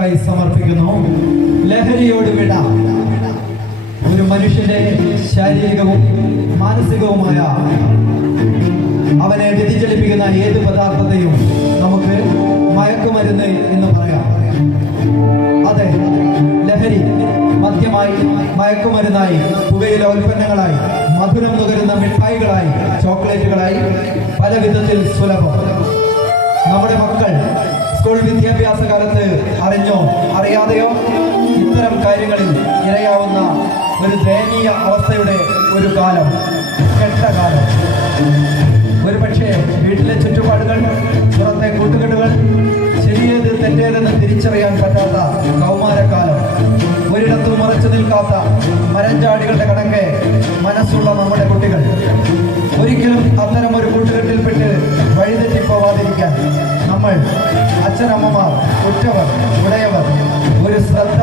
നിങ്ങൾക്കായി സമർപ്പിക്കുന്നു. ലഹരിയോട് വിട. ഒരു മനുഷ്യന്റെ ശാരീരികവും മാനസികവുമായ അവനെ വ്യതിചലിപ്പിക്കുന്ന ഏത് പദാർത്ഥത്തെയും നമുക്ക് മയക്കുമരുന്ന് എന്ന് പറയാം. അതെ ലഹരി മദ്യമായി മയക്കുമരുന്നായി പുകയിലെ ഉൽപ്പന്നങ്ങളായി മധുരം നുകരുന്ന മിഠായികളായി ചോക്ലേറ്റുകളായി പല വിധത്തിൽ സുലഭം. വിദ്യാഭ്യാസ കാലത്ത് അറിഞ്ഞോ? അറിയാതെയോ? ഇത്തരം കാര്യങ്ങളിൽ ഇരയാവുന്ന ഒരു ദയനീയ അവസ്ഥയുടെ ഒരു കാലം കെട്ട കാലം. ഒരു പക്ഷേ വീട്ടിലെ ചുറ്റുപാടുകൾ പുറത്തെ കൂട്ടുകെട്ടുകൾ ശരിയേത് തെറ്റേതെന്ന് തിരിച്ചറിയാൻ പറ്റാത്ത കൗമാരക്കാലം. ഒരിടത്തും മറച്ചു നിൽക്കാത്ത മരഞ്ചാടികളുടെ കണക്കെ മനസ്സുള്ള നമ്മുടെ കുട്ടികൾ. ഒരിക്കലും അത്തരം ഒരു വഴിതെറ്റിപ്പോവാതിരിക്കാൻ നമ്മൾ അച്ഛനമ്മമാർ ഉറ്റവർ ഉടയവർ ഒരു ശ്രദ്ധ